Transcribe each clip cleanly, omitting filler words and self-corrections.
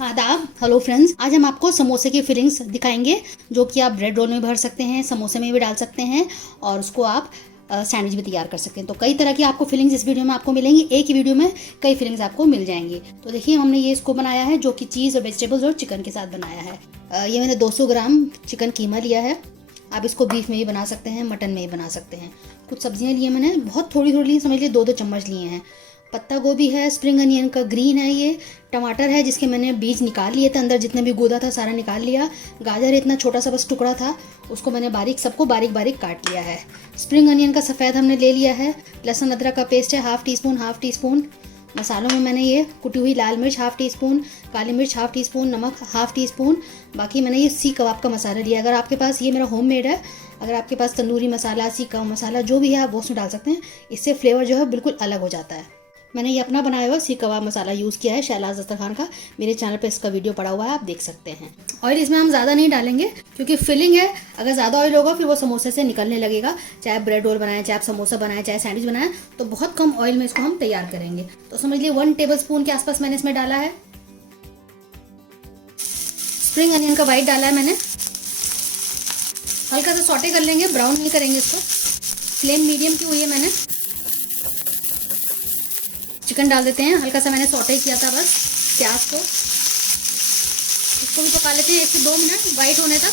आदाब, hello friends. आज हम आपको समोसे की फिलिंग्स दिखाएंगे जो कि आप ब्रेड रोल में भर सकते हैं, समोसे में भी डाल सकते हैं और उसको आप सैंडविच भी तैयार कर सकते हैं। तो कई तरह की आपको फिलिंग्स इस वीडियो में आपको मिलेंगी। एक ही वीडियो में कई फिलिंग्स आपको मिल जाएंगी। तो देखिए, हमने ये इसको बनाया है जो कि चीज़ और वेजिटेबल्स और चिकन के साथ बनाया है। ये मैंने 200 ग्राम चिकन कीमा लिया है। आप इसको बीफ में भी बना सकते हैं, मटन में भी बना सकते हैं। कुछ सब्जियां लिए मैंने, बहुत थोड़ी थोड़ी ली, समझ लीजिए 2-2 चम्मच लिए हैं। पत्ता गोभी है, स्प्रिंग अनियन का ग्रीन है, ये टमाटर है जिसके मैंने बीज निकाल लिए थे, अंदर जितने भी गूदा था सारा निकाल लिया। गाजर इतना छोटा सा बस टुकड़ा था, उसको मैंने सबको बारीक बारीक काट लिया है। स्प्रिंग अनियन का सफ़ेद हमने ले लिया है। लहसुन अदरक का पेस्ट है हाफ टी स्पून। मसालों में मैंने ये कुटी हुई लाल मिर्च हाफ टी स्पून, काली मिर्च हाफ टी स्पून, नमक हाफ टी स्पून। बाकी मैंने ये सीख कबाब का मसाला लिया। अगर आपके पास, ये मेरा होममेड है, अगर आपके पास तंदूरी मसाला, सीख कबाब मसाला जो भी है आप वो उसमें डाल सकते हैं। इससे फ्लेवर जो है बिल्कुल अलग हो जाता है। मैंने ये अपना बनाया हुआ सीख कबाब मसाला यूज़ किया है, शहलाज दस्तरखान का। मेरे चैनल पे इसका वीडियो पड़ा हुआ है, आप देख सकते हैं। ऑयल इसमें हम ज़्यादा नहीं डालेंगे क्योंकि फिलिंग है। अगर ज़्यादा ऑयल होगा फिर वो समोसे से निकलने लगेगा। चाहे ब्रेड रोल बनाएं, चाहे आप समोसा बनाएं, चाहे सैंडविच बनाएं, तो बहुत कम ऑयल में इसको हम तैयार करेंगे। तो समझ लिए 1 टेबल स्पून के आसपास मैंने इसमें डाला है। स्प्रिंग अनियन का वाइट डाला है मैंने। हल्का सा सॉटे कर लेंगे, ब्राउन नहीं करेंगे इसको। फ्लेम मीडियम की हुई है मैंने। चिकन डाल देते हैं, हल्का सा मैंने सॉटे किया था बस प्याज को। इसको भी पका लेते हैं 1 से 2 मिनट वाइट होने तक।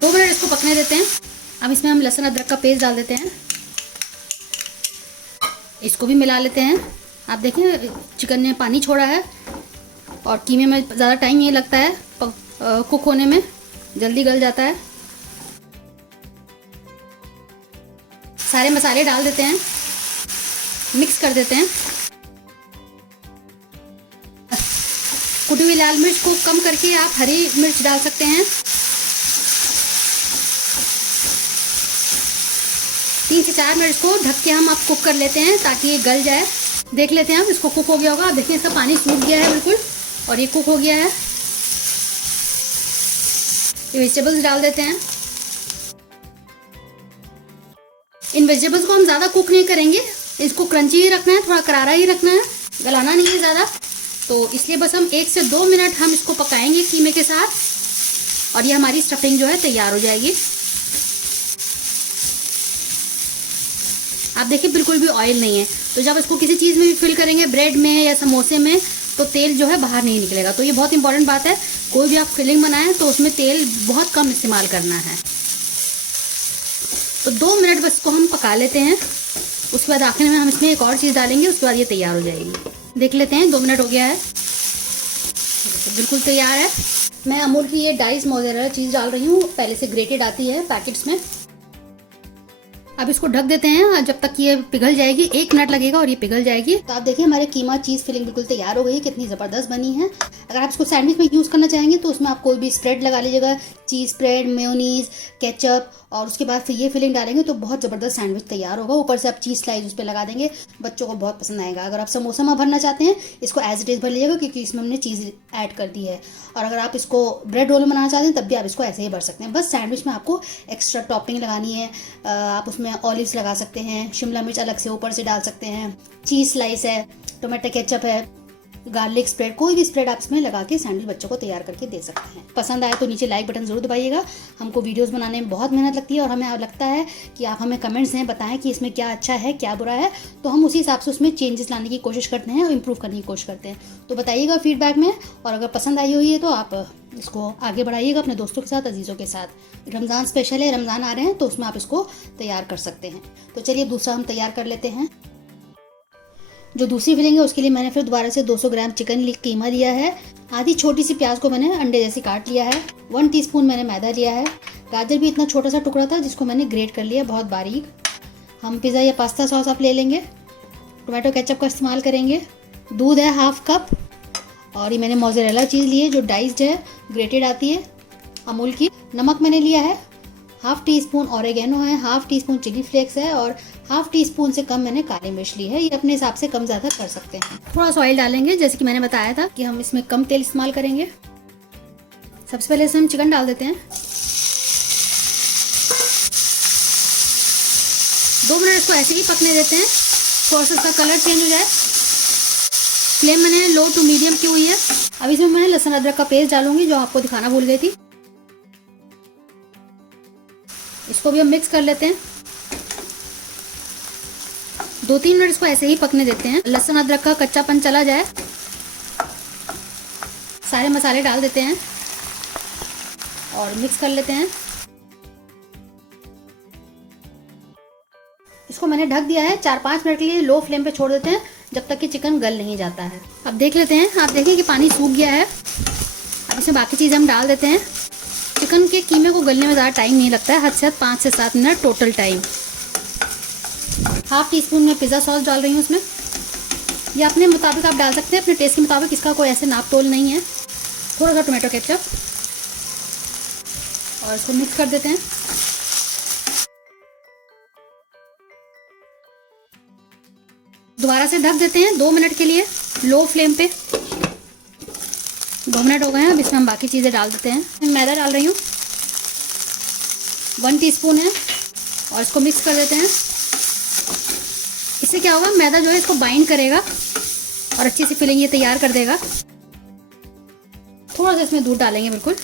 दो मिनट इसको पकने देते हैं। अब इसमें हम लहसुन अदरक का पेस्ट डाल देते हैं, इसको भी मिला लेते हैं। आप देखें चिकन ने पानी छोड़ा है और कीमे में ज़्यादा टाइम नहीं लगता है कुक होने में, जल्दी गल जाता है। सारे मसाले डाल देते हैं, मिक्स कर देते हैं। कुटी हुई लाल मिर्च को कम करके आप हरी मिर्च डाल सकते हैं। 3 से 4 मिनट को ढक के हम आप कुक कर लेते हैं ताकि ये गल जाए। देख लेते हैं अब इसको कुक हो गया होगा। आप देखिए इसका पानी सूख गया है बिल्कुल और ये कुक हो गया है। ये वेजिटेबल्स डाल देते हैं। इन वेजिटेबल्स को हम ज़्यादा कुक नहीं करेंगे, इसको क्रंची ही रखना है, थोड़ा करारा ही रखना है, गलाना नहीं है ज़्यादा। तो इसलिए बस हम 1 से 2 मिनट हम इसको पकाएंगे कीमे के साथ और ये हमारी स्टफिंग जो है तैयार हो जाएगी। आप देखिए बिल्कुल भी ऑयल नहीं है। तो जब इसको किसी चीज़ में भी फिल करेंगे, ब्रेड में या समोसे में, तो तेल जो है बाहर नहीं निकलेगा। तो ये बहुत इंपॉर्टेंट बात है। कोई भी आप फिलिंग बनाएं तो उसमें तेल बहुत कम इस्तेमाल करना है। तो 2 मिनट बस इसको हम पका लेते हैं। उसके बाद आखिर में हम इसमें एक और चीज़ डालेंगे, उसके बाद ये तैयार हो जाएगी। देख लेते हैं 2 मिनट हो गया है, बिल्कुल तैयार है। मैं अमूल की ये डाइस मोज़रेला चीज़ डाल रही हूँ, पहले से ग्रेटेड आती है पैकेट्स में। अब इसको ढक देते हैं जब तक ये पिघल जाएगी। 1 मिनट लगेगा और ये पिघल जाएगी। तो आप देखिए हमारे कीमा चीज़ फिलिंग बिल्कुल तैयार हो गई है, कितनी ज़बरदस्त बनी है। अगर आप इसको सैंडविच में यूज़ करना चाहेंगे तो उसमें आप कोई भी स्प्रेड लगा लीजिएगा, चीज़ स्प्रेड, मेयोनीज, केचप, और उसके बाद फिर ये फिलिंग डालेंगे तो बहुत ज़बरदस्त सैंडविच तैयार होगा। ऊपर से आप चीज़ स्लाइस उस पर लगा देंगे, बच्चों को बहुत पसंद आएगा। अगर आप समोसा में भरना चाहते हैं इसको एज इट इज़ भर लीजिएगा क्योंकि इसमें हमने चीज़ ऐड कर दी है। और अगर आप इसको ब्रेड रोल में बनाना चाहते हैं तब भी आप इसको ऐसे ही भर सकते हैं। बस सैंडविच में आपको एक्स्ट्रा टॉपिंग लगानी है। आप उसमें ऑलिव्स लगा सकते हैं, शिमला मिर्च अलग से ऊपर से डाल सकते हैं, चीज़ स्लाइस है, टोमेटो केचप है, गार्लिक स्प्रेड, कोई भी स्प्रेड आप इसमें लगा के सैंडविच बच्चों को तैयार करके दे सकते हैं। पसंद आए तो नीचे लाइक बटन जरूर दबाइएगा। हमको वीडियोस बनाने में बहुत मेहनत लगती है और हमें लगता है कि आप हमें कमेंट्स में बताएं कि इसमें क्या अच्छा है क्या बुरा है, तो हम उसी हिसाब से उसमें चेंजेस लाने की कोशिश करते हैं और इम्प्रूव करने की कोशिश करते हैं। तो बताइएगा फीडबैक में, और अगर पसंद आई हुई है तो आप इसको आगे बढ़ाइएगा अपने दोस्तों के साथ, अजीज़ों के साथ। रमज़ान स्पेशल है, रमज़ान आ रहे हैं तो उसमें आप इसको तैयार कर सकते हैं। तो चलिए दूसरा हम तैयार कर लेते हैं। जो दूसरी फिलिंग है उसके लिए मैंने फिर दोबारा से 200 ग्राम चिकन कीमा लिया है। आधी छोटी सी प्याज को मैंने अंडे जैसी काट लिया है। 1 टीस्पून मैंने मैदा लिया है। गाजर भी इतना छोटा सा टुकड़ा था जिसको मैंने ग्रेट कर लिया बहुत बारीक। हम पिज़्ज़ा या पास्ता सॉस आप ले लेंगे। टोमेटो केचप का इस्तेमाल करेंगे। दूध है हाफ कप, और ये मैंने मोज़रेला चीज़ ली है जो डाइस्ड है, ग्रेटेड आती है अमूल की। नमक मैंने लिया है हाफ टी स्पून, ऑरेगेनो है, half teaspoon chilli flakes है, और हाफ टी स्पून से कम मैंने काली मिर्च ली है। ये अपने हिसाब से कम ज़्यादा कर सकते हैं। थोड़ा सा ऑयल डालेंगे, जैसे कि मैंने बताया था कि हम इसमें कम तेल इस्तेमाल करेंगे। सबसे पहले हम चिकन डाल देते हैं। 2 मिनट इसको ऐसे ही पकने देते हैं, थोड़ा सा इसका कलर चेंज हो जाए। फ्लेम मैंने लो टू मीडियम की हुई है। अब इसमें मैं लहसुन अदरक का पेस्ट डालूंगी जो आपको दिखाना भूल गई थी। इसको भी हम मिक्स कर लेते हैं। 2-3 मिनट इसको ऐसे ही पकने देते हैं, लहसुन अदरक का कच्चापन चला जाए। सारे मसाले डाल देते हैं और मिक्स कर लेते हैं। इसको मैंने ढक दिया है, 4-5 मिनट के लिए लो फ्लेम पे छोड़ देते हैं जब तक कि चिकन गल नहीं जाता है। अब देख लेते हैं, आप देखिए कि पानी सूख गया है। अब इसमें बाकी चीज़ें हम डाल देते हैं। चिकन के कीमे को गलने में ज़्यादा टाइम नहीं लगता है, हद से हद 5 से 7 minute total time. Half tea spoon में पिज़्ज़ा सॉस डाल रही हूँ इसमें। ये अपने मुताबिक आप डाल सकते हैं, अपने टेस्ट के मुताबिक, इसका कोई ऐसे नाप तोल नहीं है। थोड़ा सा टोमेटो केचप और इसको मिक्स कर देते हैं। दोबारा से ढक देते हैं 2 मिनट के लिए लो फ्लेम पे। 2 मिनट हो गए हैं। अब इसमें हम बाकी चीज़ें डाल देते हैं। मैदा डाल रही हूँ, 1 टीस्पून है, और इसको मिक्स कर देते हैं। इससे क्या होगा, मैदा जो है इसको बाइंड करेगा और अच्छी सी फिलिंग ये तैयार कर देगा। थोड़ा सा इसमें दूध डालेंगे, बिल्कुल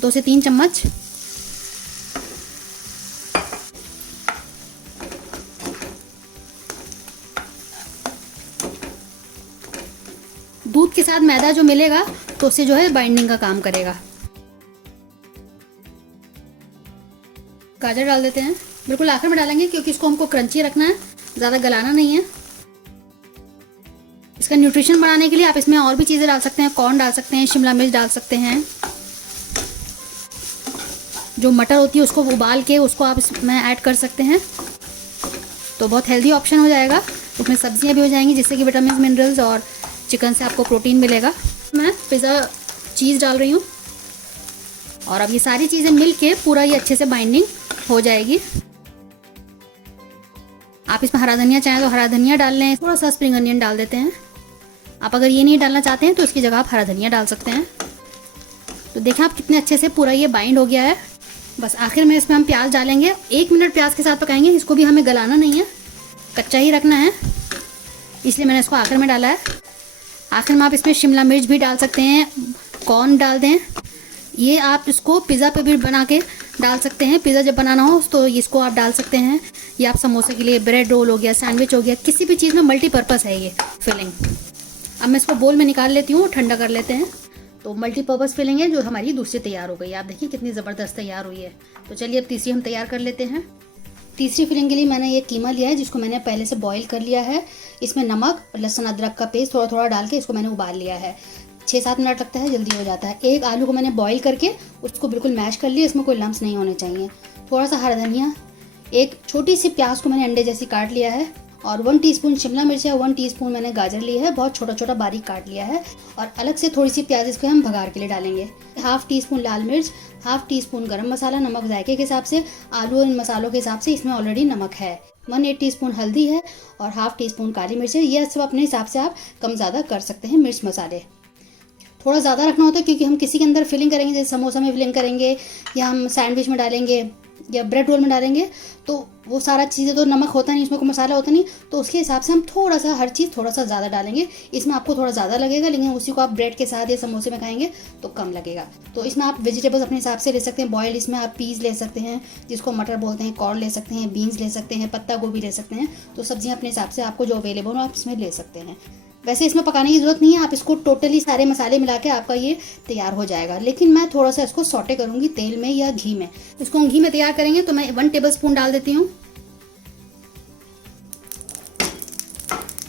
2 से 3 चम्मच। दूध के साथ मैदा जो मिलेगा तो उससे जो है बाइंडिंग का काम करेगा। गाजर डाल देते हैं, बिल्कुल आखिर में डालेंगे क्योंकि इसको हमको क्रंची रखना है, ज़्यादा गलाना नहीं है। इसका न्यूट्रिशन बढ़ाने के लिए आप इसमें और भी चीज़ें डाल सकते हैं, कॉर्न डाल सकते हैं, शिमला मिर्च डाल सकते हैं। जो मटर होती है उसको उबाल के उसको आप इसमें ऐड कर सकते हैं, तो बहुत हेल्दी ऑप्शन हो जाएगा। उसमें सब्जियां भी हो जाएंगी जिससे कि विटामिन, मिनरल्स और चिकन से आपको प्रोटीन मिलेगा। मैं पिज़्ज़ा चीज़ डाल रही हूँ और अब ये सारी चीज़ें मिल के पूरा ये अच्छे से बाइंडिंग हो जाएगी। आप इसमें हरा धनिया चाहें तो हरा धनिया डाल लें, थोड़ा सा स्प्रिंग अनियन डाल देते हैं। आप अगर ये नहीं डालना चाहते हैं तो इसकी जगह आप हरा धनिया डाल सकते हैं। तो देखें आप कितने अच्छे से पूरा ये बाइंड हो गया है। बस आखिर में इसमें हम प्याज डालेंगे, 1 मिनट प्याज के साथ पकाएंगे। इसको भी हमें गलाना नहीं है, कच्चा ही रखना है, इसलिए मैंने इसको आखिर में डाला है। आखिर में आप इसमें शिमला मिर्च भी डाल सकते हैं, कॉर्न डाल दें। ये आप इसको पिज़्ज़ा पे भी बना के डाल सकते हैं। पिज़्ज़ा जब बनाना हो तो इसको आप डाल सकते हैं। ये आप समोसे के लिए, ब्रेड रोल हो गया, सैंडविच हो गया, किसी भी चीज़ में मल्टीपर्पज़ है ये फिलिंग। अब मैं इसको बोल में निकाल लेती हूँ, ठंडा कर लेते हैं। तो मल्टीपर्पज़ फिलिंग है जो हमारी दूसरी तैयार हो गई। आप देखिए कितनी ज़बरदस्त तैयार हुई है। तो चलिए अब तीसरी हम तैयार कर लेते हैं। तीसरी फिलिंग के लिए मैंने ये कीमा लिया है जिसको मैंने पहले से बॉईल कर लिया है। इसमें नमक और लहसुन अदरक का पेस्ट थोड़ा थोड़ा डाल के इसको मैंने उबाल लिया है। 6-7 मिनट लगता है, जल्दी हो जाता है। एक आलू को मैंने बॉईल करके उसको बिल्कुल मैश कर लिया, इसमें कोई लम्स नहीं होने चाहिए। थोड़ा सा हरा धनिया, एक छोटी सी प्याज को मैंने अंडे जैसी काट लिया है, और 1 टीस्पून शिमला मिर्च है, 1 टीस्पून मैंने गाजर लिया है, बहुत छोटा छोटा बारीक काट लिया है। और अलग से थोड़ी सी प्याज इसको हम भगार के लिए डालेंगे। 1/2 टीस्पून लाल मिर्च, 1/2 टीस्पून गरम मसाला, नमक जायके के हिसाब से, आलू और इन मसालों के हिसाब से इसमें ऑलरेडी नमक है। 1/8 टीस्पून हल्दी है और 1/2 टीस्पून काली मिर्च है। ये सब अपने हिसाब से आप कम ज़्यादा कर सकते हैं। मिर्च मसाले थोड़ा ज़्यादा रखना होता है क्योंकि हम किसी के अंदर फिलिंग करेंगे, जैसे समोसा में फिलिंग करेंगे या हम सैंडविच में डालेंगे या ब्रेड रोल में डालेंगे, तो वो सारा चीज़ें तो नमक होता नहीं, उसमें कोई मसाला होता नहीं, तो उसके हिसाब से हम थोड़ा सा हर चीज़ थोड़ा सा ज़्यादा डालेंगे। इसमें आपको थोड़ा ज़्यादा लगेगा, लेकिन उसी को आप ब्रेड के साथ या समोसे में खाएंगे तो कम लगेगा। तो इसमें आप वेजिटेबल्स अपने हिसाब से ले सकते हैं। बॉयल इसमें आप पीस ले सकते हैं जिसको मटर बोलते हैं, कॉर्न ले सकते हैं, बीन्स ले सकते हैं, पत्ता गोभी ले सकते हैं। तो सब्जियाँ अपने हिसाब से आपको जो अवेलेबल हो आप इसमें ले सकते हैं। वैसे इसमें पकाने की ज़रूरत नहीं है, आप इसको टोटली सारे मसाले मिला के आपका ये तैयार हो जाएगा। लेकिन मैं थोड़ा सा इसको सौटे करूँगी तेल में या घी में। इसको हम घी में तैयार करेंगे तो मैं 1 टेबलस्पून डाल देती हूँ।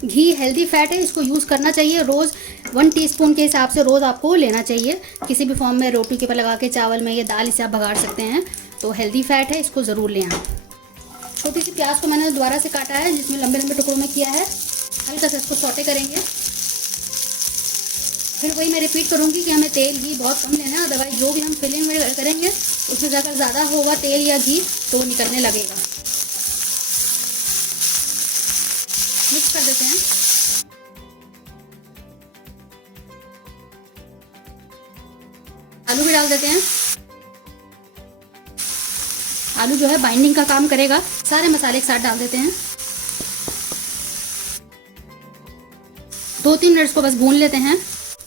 घी हेल्दी फैट है, इसको यूज़ करना चाहिए रोज़। 1 टीस्पून के हिसाब से रोज़ आपको लेना चाहिए। किसी भी फॉर्म में रोटी के ऊपर लगा के, चावल में या दाल, इसे आप भगाड़ सकते हैं। तो हेल्दी फैट है, इसको ज़रूर लें आप। छोटी सी प्याज को मैंने दोबारा से काटा है, जिसमें लंबे लंबे टुकड़ों में किया है। हल्का सा इसको सौटे करेंगे। फिर वही मैं रिपीट करूँगी कि हमें तेल घी बहुत कम लेना है, अदरवाइज जो भी हम फिलिंग में करेंगे उसमें अगर ज़्यादा होगा तेल या घी तो वो निकलने लगेगा। मिक्स कर देते हैं। आलू भी डाल देते हैं। आलू जो है बाइंडिंग का काम करेगा। सारे मसाले एक साथ डाल देते हैं। 2-3 मिनट इसको बस भून लेते हैं।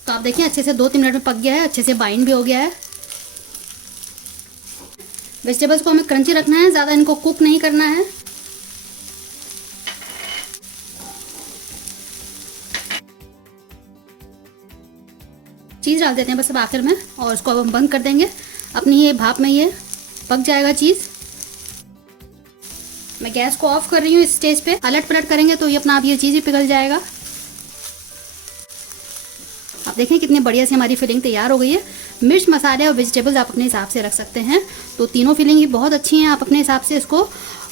तो आप देखिए अच्छे से 2-3 मिनट में पक गया है, अच्छे से बाइंड भी हो गया है। वेजिटेबल्स को हमें क्रंची रखना है, ज़्यादा इनको कुक नहीं करना है। चीज़ डाल देते हैं बस अब आखिर में, और इसको अब हम बंद कर देंगे। अपनी ये भाप में ये पक जाएगा चीज़। मैं गैस को ऑफ कर रही हूँ। इस स्टेज पे अलट पलट करेंगे तो ये अपना आप ये चीज़ ही पिघल जाएगा। आप देखें कितनी बढ़िया से हमारी फिलिंग तैयार हो गई है। मिर्च, मसाले और वेजिटेबल्स आप अपने हिसाब से रख सकते हैं। तो तीनों फिलिंग ही बहुत अच्छी हैं। आप अपने हिसाब से इसको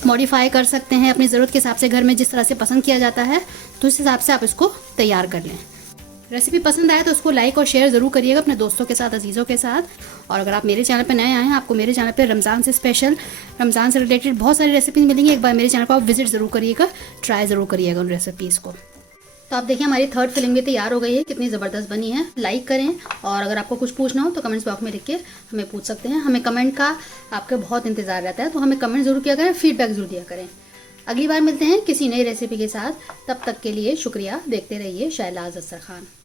मॉडिफाई कर सकते हैं, अपनी ज़रूरत के हिसाब से घर में जिस तरह से पसंद किया जाता है तो उस हिसाब से आप इसको तैयार कर लें। रेसिपी पसंद आए तो उसको लाइक और शेयर ज़रूर करिएगा अपने दोस्तों के साथ, अजीज़ों के साथ। और अगर आप मेरे चैनल पर नए आए हैं, आपको मेरे चैनल पर रमज़ान से स्पेशल, रमज़ान से रिलेटेड बहुत सारी रेसिपीज़ मिलेंगी। एक बार मेरे चैनल को आप विजिट ज़रूर करिएगा, ट्राई ज़रूर करिएगा उन रेसिपीज़ को। तो आप देखिए हमारी थर्ड फिलिंग भी तैयार हो गई है, कितनी ज़बरदस्त बनी है। लाइक करें, और अगर आपको कुछ पूछना हो तो कमेंट्स बॉक्स में लिख के हमें पूछ सकते हैं। हमें कमेंट का आपका बहुत इंतज़ार रहता है, तो हमें कमेंट ज़रूर किया करें, फीडबैक ज़रूर दिया करें। अगली बार मिलते हैं किसी नई रेसिपी के साथ, तब तक के लिए शुक्रिया। देखते रहिए शहलाज अख्तर खान।